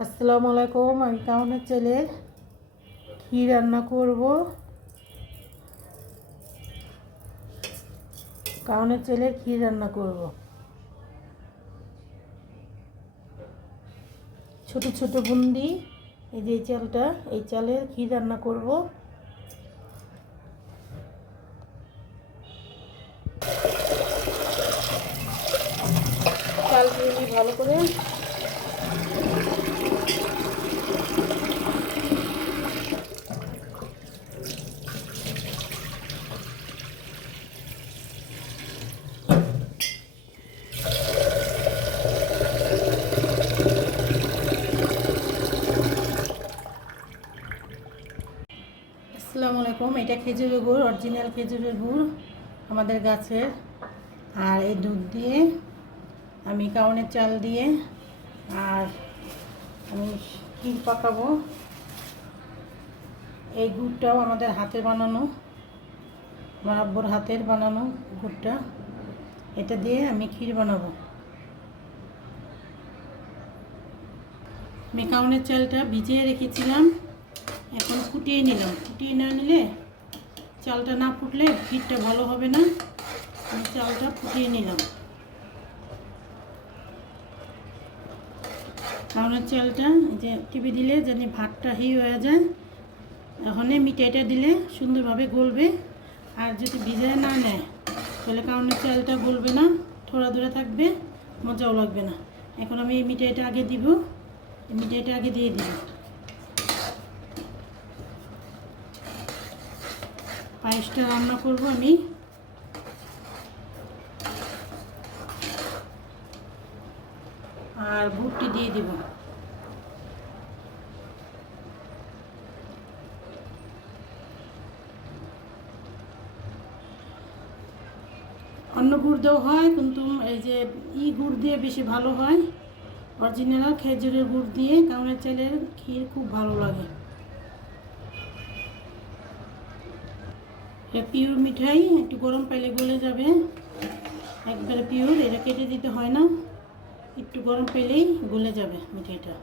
আসসালামু আলাইকুম। আমি কাউনের চালের ক্ষীর রান্না করব। কাউনের চালের ক্ষীর রান্না করব। ছোট ছোট বুন্দি, এই যে চালটা, এই চালের ক্ষীর রান্না করব। চাল ধুয়ে ভালো করে। আসসালামু আলাইকুম। এটা খেজুরের গুড়, অরিজিনাল খেজুরের গুড় আমাদের গাছের। আর এই দুধ দিয়ে, আমি কাউনের চাল দিয়ে আর আমি ক্ষীর পাকাবো। এই গুড়টাও আমাদের হাতে বানানো, আমার আব্বুর হাতের বানানো গুড়টা। এটা দিয়ে আমি ক্ষীর বানাবো। আমি কাউনের চালটা ভিজিয়ে রেখেছিলাম, এখন ফুটিয়ে নিলাম। ফুটিয়ে না নিলে, চালটা না ফুটলে ক্ষীরটা ভালো হবে না। আমি চালটা ফুটিয়ে নিলাম। কাউনের চালটা যে টিপে দিলে জানি ভাতটা হয়ে যায়। এখন মিঠাইটা দিলে সুন্দরভাবে গলবে। আর যদি ভিজায় না নেয় তাহলে কাউনের চালটা গলবে না, থোড়া ধরে থাকবে, মজাও লাগবে না। এখন আমি এই মিঠাইটা আগে দিব, মিঠাইটা আগে দিয়ে দিব। পায়েসটা রান্না করব আমি। আর গুড়টি দিয়ে দিব। অন্য গুড় দেওয়া হয়, কিন্তু এই যে গুড় দিয়ে বেশি ভালো হয়। অরিজিনাল খেজুরের গুড় দিয়ে কাউনের চালের ক্ষীর খুব ভালো লাগে। এটা পিওর মিঠাই, একটু গরম পাইলে গলে যাবে। একবারে পিওর, এটা কেটে দিতে হয় না, একটু গরম পেলেই গলে যাবে মিঠাইটা।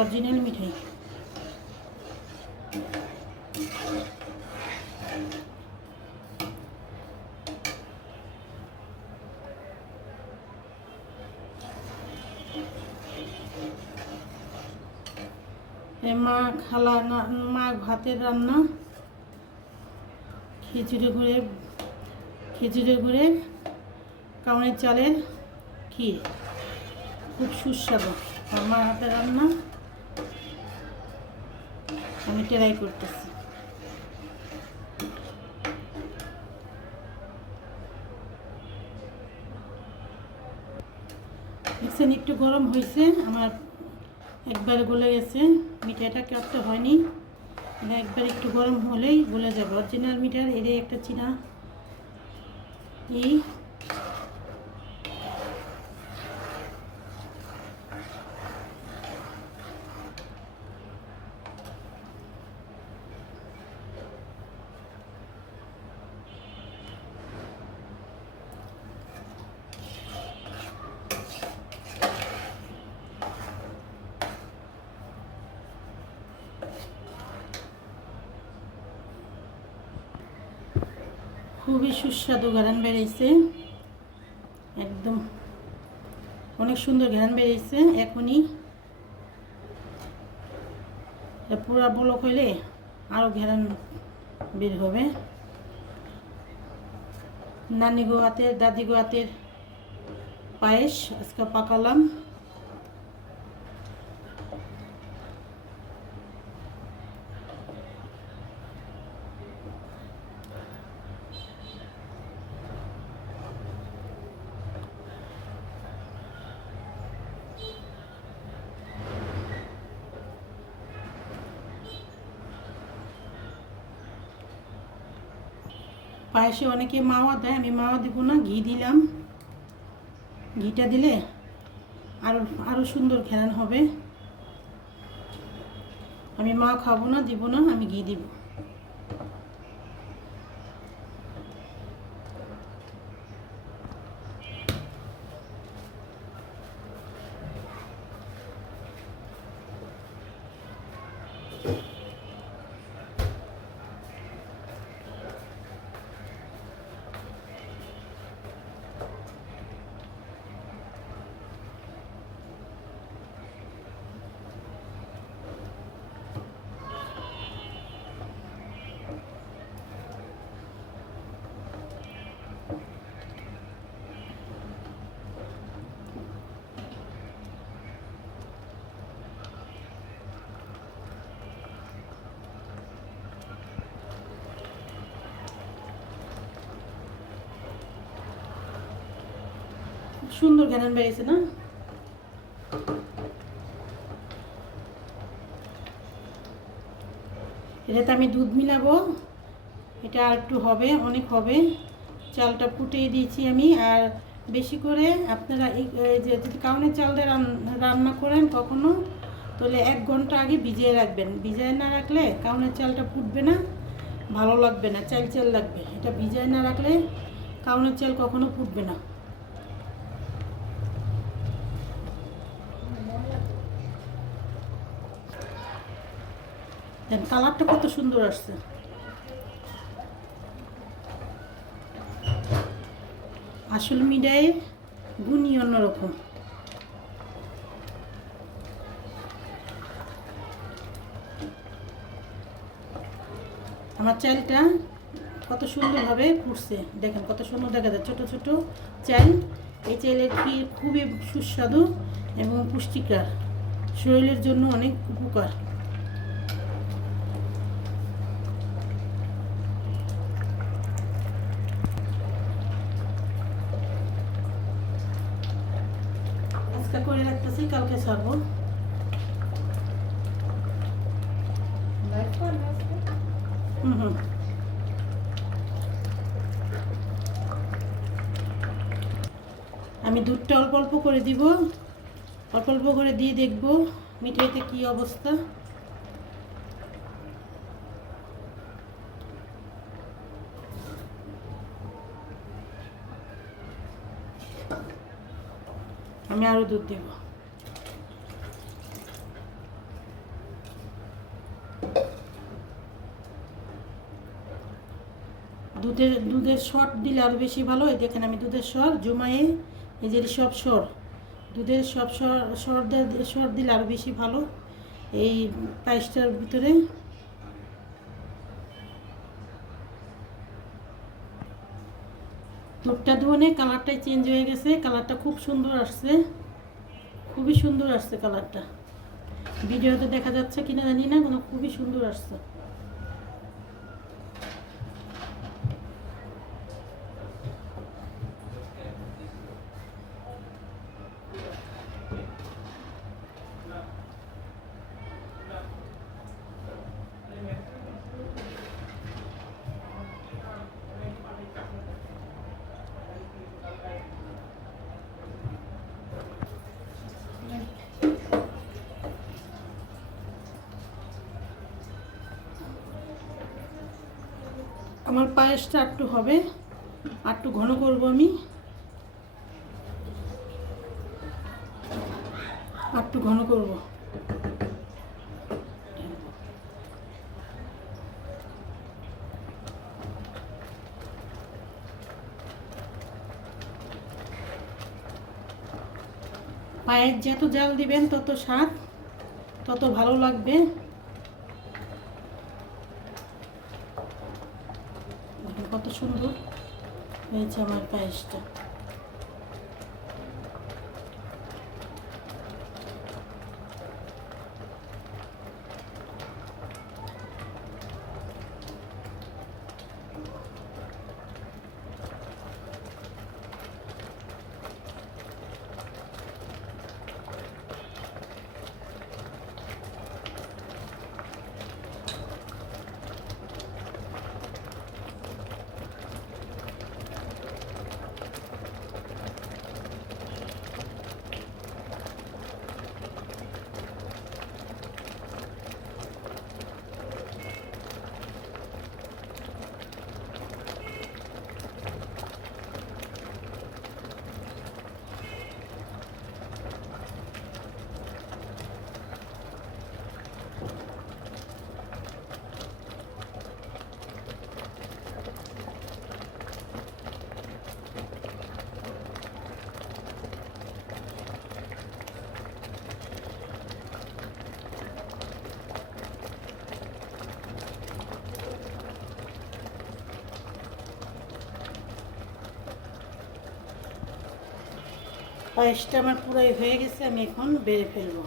অরিজিনাল মিঠাই। মা খালা না, মা ভাতের রান্না। খেজুরে গুড়ে কাউনের চালের ক্ষীর খুব সুস্বাদু। আমার হাতের রান্না, আমি ট্রাই করতেছি। দেখছেন একটু গরম হয়েছে, আমার একবার গলে গেছে। মিঠাইটা কাটতে হয়নি, একবার একটু গরম হলেই গলে যাবে। অরিজিনাল মিঠাই এর একটা চিনা খুবই সুস্বাদু ঘ্রাণ বেরিয়েছে, একদম অনেক সুন্দর ঘ্রাণ বেরিয়েছে। এখনই পুরা বলক হইলে আরও ঘ্রাণ বের হবে। নানি গো হাতের, দাদি গো হাতের পায়েস আজকে পাকালাম। পায়েসে অনেকে মাওয়া দেয়, আমি মাওয়া দিব না, ঘি দিলাম। ঘিটা দিলে আরও আরও সুন্দর ঘ্রাণ হবে। আমি মা খাবো না, দিব না, আমি ঘি দিব। সুন্দর ঘ্রাণ বেরিয়েছে না? এটাতে আমি দুধ মিলাবো, এটা আর একটু হবে, অনেক হবে। চালটা ফুটিয়ে দিয়েছি আমি। আর বেশি করে আপনারা এই যে যদি কাউনের চাল দিয়ে রান্না করেন কখনো, তাহলে 1 ঘন্টা আগে ভিজিয়ে রাখবেন। ভিজিয়ে না রাখলে কাউনের চালটা ফুটবে না, ভালো লাগবে না, চাল চাল লাগবে। এটা ভিজিয়ে না রাখলে কাউনের চাল কখনো ফুটবে না। দেন কালারটা কত সুন্দর আসছে। আসল মিঠাইয়ের গুণই অন্যরকম। আমার চালটা কত সুন্দরভাবে ফুটছে, দেখেন কত সুন্দর দেখা যায়, ছোট ছোট চাল। এই চালের ক্ষীর খুবই সুস্বাদু এবং পুষ্টিকর, শরীরের জন্য অনেক উপকার। আজকে করে রাখতেছি, কালকে ছাড়বো। হুম। আমি দুধটা অল্প অল্প করে দিব, অল্প অল্প করে দিয়ে দেখবো মিঠাইতে কি অবস্থা। আমি আরো দুধ দেব। দুধের শর্ট দিলে আরো বেশি ভালো। এই দেখেন আমি দুধের স্বর জমায়ে, এই যে সব স্বর, দুধের সব স্বর দিলে আরো বেশি ভালো এই পায়েসটার ভিতরে। দুধটা ধোনে কালারটাই চেঞ্জ হয়ে গেছে, কালারটা খুব সুন্দর আসছে, খুবই সুন্দর আসছে কালারটা। ভিডিওতে দেখা যাচ্ছে কিনা জানি না, কিন্তু খুবই সুন্দর আসছে। আমার পায়েসটা একটু হবে, আর একটু ঘন করবো আমি, আর একটু ঘন করবো। পায়েস যত জাল দিবেন তত স্বাদ, তত ভালো লাগবে। কত সুন্দর হয়েছে আমার পায়েসটা। পায়েসটা আমার পুরাই হয়ে গেছে, আমি এখন বেড়ে ফেলবো।